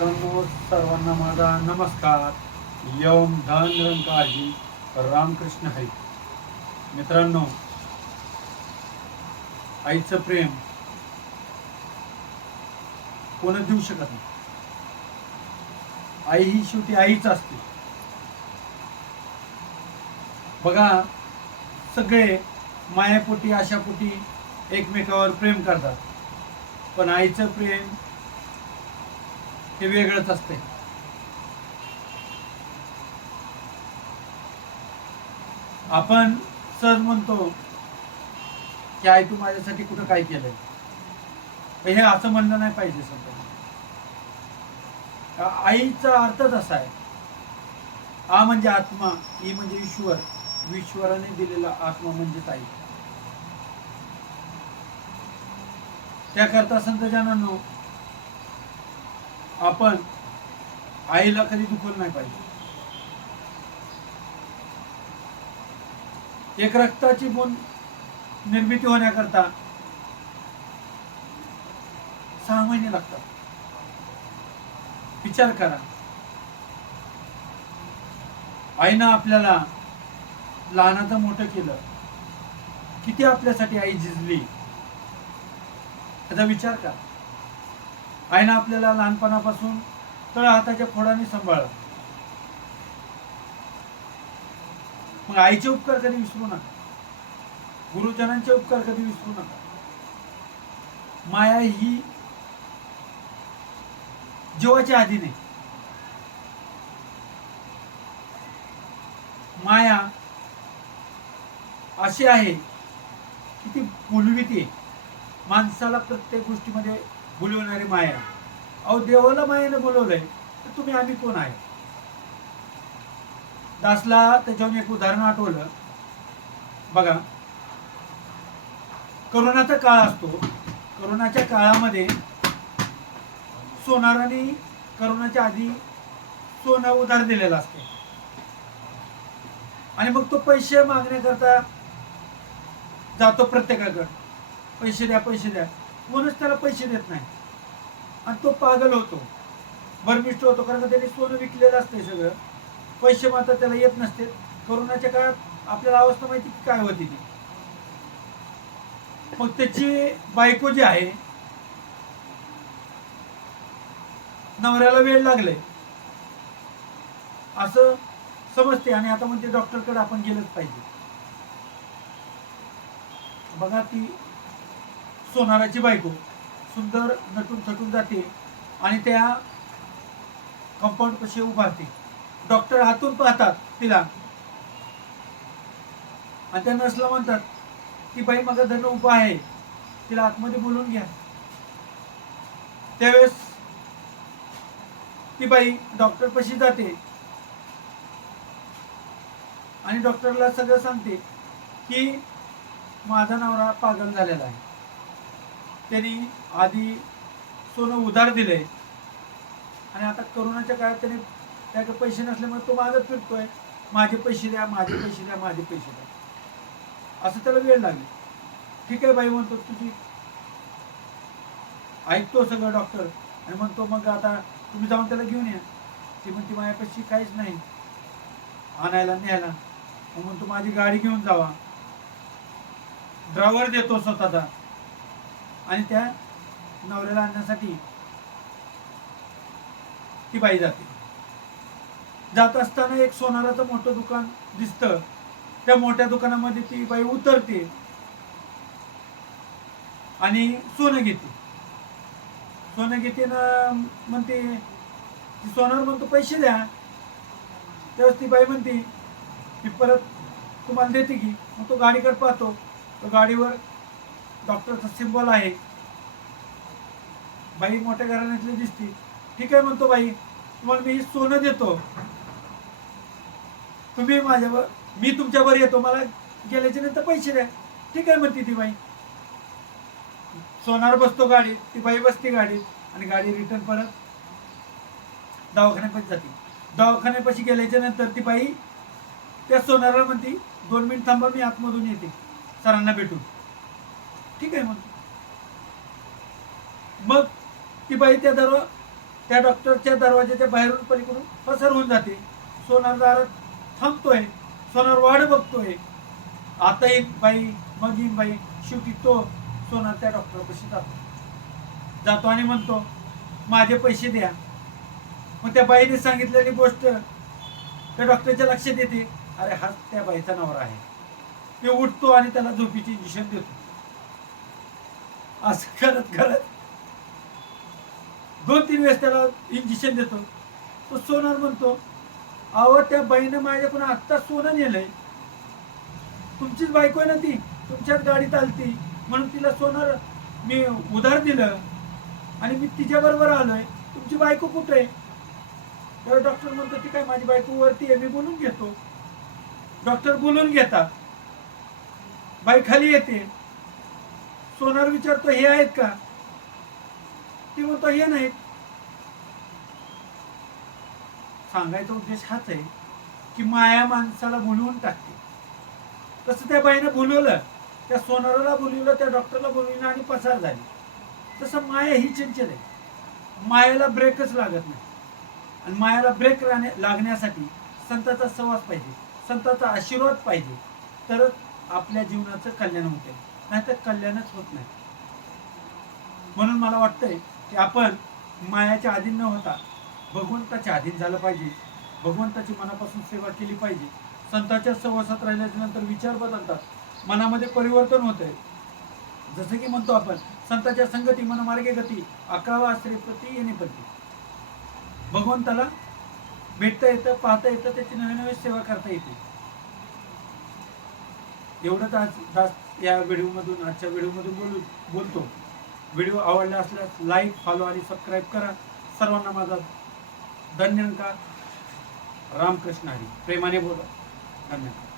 मित्रांनो, सर्वांना माझा नमस्कार. यम धन निरंकारजी रामकृष्ण हरी. मित्रांनो, आईचं प्रेम कोण देऊ शकत नाही. आई ही शेवटी आईच असते. बघा, सगळे मायापोटी आशापोटी एकमेकावर प्रेम करतात, पण आईचं प्रेम हे वेगळंच असते. आपण सहज म्हणतो की आई तू माझ्यासाठी कुठं काय केलंय, हे असं म्हणलं नाही पाहिजे. समजा आईचा अर्थच असा आहे, आ म्हणजे आत्मा, ई म्हणजे ईश्वर, ईश्वराने दिलेला आत्मा म्हणजेच आई. त्याकरता संत जनांनो, आपण आईला कधी दुखवलं नाही पाहिजे. एक रक्ताची बूंद निर्मिती होण्याकरता 6 महिने लागतात. विचार करा, आईनं आपल्याला लहानाचं मोठं केलं, किती आपल्यासाठी आई झिजली याचा विचार करा. आईनं आपल्याला लहानपणापासून तळ हाताच्या फोडाने सांभाळलं. मग आईचे उपकार कधी विसरू नका, गुरुजनांचे उपकार कधी विसरू नका. माया ही जीवाच्या आधी नाही. माया अशी आहे की ती बोलविते माणसाला, प्रत्येक गोष्टीमध्ये बोलवणारी माया. अहो, देवाला मायेनं बोलवलंय तर तुम्ही आम्ही कोण आहे. दासला त्याच्यावर एक उदाहरण आठवलं. बघा, करोनाचा काळ असतो. करोनाच्या काळामध्ये सोनाराने करोनाच्या आधी सोनं उधार दिलेलं असते, आणि मग तो पैसे मागण्याकरता जातो प्रत्येकाकडे. पैसे द्या, पैसे द्या. कोणच त्याला पैसे देत नाही, आणि तो पागल होतो, भरमिष्ट होतो, कारण त्याने सोनं विकलेलं असतंय सगळं. पैसे मात्र त्याला येत नसते. करोनाच्या काळात आपल्याला अवस्था माहिती की काय होती ती. मग त्याची बायको जी आहे, नवऱ्याला वेळ लागले असं समजते, आणि आता म्हणते डॉक्टरकडे आपण गेलंच पाहिजे. बघा, ती सोनाराची बायको सुंदर नटून थटून जाते आणि त्या कंपाऊंड पाशी उभारते. डॉक्टर हातून पाहतात तिला, आणि त्या नर्सला म्हणतात की बाई माझा धन उभा आहे, तिला आतमध्ये बोलून घ्या. त्यावेळेस ती बाई डॉक्टर पाशी जाते आणि डॉक्टरला सगळं सांगते की माझा नवरा पागल झालेला आहे, त्यांनी आधी सोनं उधार दिले, आणि आता करोनाच्या काळात त्याने त्याकडे पैसे नसल्यामुळे तो मागत फिरतोय, माझे पैसे द्या, माझे पैसे द्या, माझे पैसे द्या, असं त्याला वेळ लागली. ठीक आहे बाई म्हणतो, तुझी ऐकतो सगळं डॉक्टर, आणि म्हणतो मग आता तुम्ही जाऊन त्याला घेऊन या. ती म्हणते माझ्यापाशी काहीच नाही आणायला न्यायला. मग म्हणतो माझी गाडी घेऊन जावा. ड्रायव्हर देतो स्वतःचा, आणि त्या नवऱ्याला आणण्यासाठी ती बाई जाते. जात असताना एक सोनाराचं मोठं दुकान दिसतं. त्या मोठ्या दुकानामध्ये ती बाई उतरते आणि सोनं घेते. सोनं घेते ना, म्हणते, सोनार म्हणतो पैसे द्या. त्यावेळेस ती बाई म्हणते मी परत तुम्हाला देते की. मग तो गाडीकडे पाहतो, तो गाडीवर डॉक्टरचा सिम्बॉल आहे. बाई मोठ्या घराण्यातली दिसते. ठीक आहे म्हणतो, बाई तुम्हाला मी सोनं देतो, तुम्ही माझ्यावर, मी तुमच्यावर येतो, मला गेल्याच्या नंतर पैसे द्या. ठीक आहे म्हणते ती बाई. सोनार बसतो गाडीत, ती बाई बसते गाडीत, आणि गाडी रिटर्न परत दवाखान्यापाशी जाते. दवाखान्यापाशी गेल्याच्या नंतर ती बाई त्या सोनाराला म्हणते 2 मिनिट थांबा, मी आतमधून येते सरांना भेटून. ठीक आहे म्हणतो. मग ती बाई त्या त्या डॉक्टरच्या दरवाजाच्या बाहेरून पलीकडून पसार होऊन जाते. सोनार दारात थांबतोय, सोनार वाट बघतोय. आता येईन बाई, मग येईन बाई. शेवटी तो सोनार त्या डॉक्टरपाशी जातो आणि म्हणतो माझे पैसे द्या. मग त्या बाईने सांगितलेली गोष्ट त्या डॉक्टरच्या लक्षात येते. अरे हाच त्या बाईचा नवरा आहे. ते उठतो आणि त्याला झोपीची इंजेक्शन देतो. असं करत करत 2-3 वेळेस त्याला इंजेक्शन देतो. तो सोनार म्हणतो अहो त्या बाईनं माझ्याकडून आत्ता सोनं नेलंय. तुमचीच बायको आहे ना ती, तुमच्याच गाडीत आलती म्हणून तिला सोनार मी उधार दिलं आणि मी तिच्याबरोबर आलोय. तुमची बायको कुठे आहे? तर डॉक्टर म्हणतो ती काय माझी बायको वरती आहे, मी बोलून घेतो. डॉक्टर बोलून घेतात. बाई खाली येते. सोनार विचारतो हे आहेत का? ती म्हणतो हे नाहीत. सांगायचा उद्देश हाच आहे की माया माणसाला बोलवून टाकते. तसं त्या बाईनं बोलवलं, त्या सोनाराला बोलवलं, त्या डॉक्टरला बोलवलं आणि पसार झाली. तसं माया ही चंचल आहे. मायाला ब्रेकच लागत नाही. आणि मायाला ब्रेक लागण्यासाठी संतांचा सहवास पाहिजे, संतांचा आशीर्वाद पाहिजे, तरच आपल्या जीवनाचं कल्याण होते, नाहीतर कल्याणच होत नाही. म्हणून मला वाटतंय की आपण मायाच्या अधीन न होता भगवंताच्या अधीन झालं पाहिजे. भगवंताची मनापासून सेवा केली पाहिजे. संतांच्या सहवासात राहिल्याच्या नंतर विचार बदलतात, मनामध्ये परिवर्तन होतंय. जसं की म्हणतो आपण संतांच्या संगती मन मार्गे गती, 11वा आश्रय प्रति येणे प्रति. भगवंताला भेटता येतं, पाहता येतं, त्याची नवीन नवीन सेवा करता येते. एवढंच आज या व्हिडिओमधून, आजच्या व्हिडिओमधून बोलतो. व्हिडिओ आवडला असल्यास लाईक, फॉलो आणि सबस्क्राईब करा. सर्वांना माझा धन्यवाद. रामकृष्ण हरी. प्रेमाने बोला. धन्यवाद.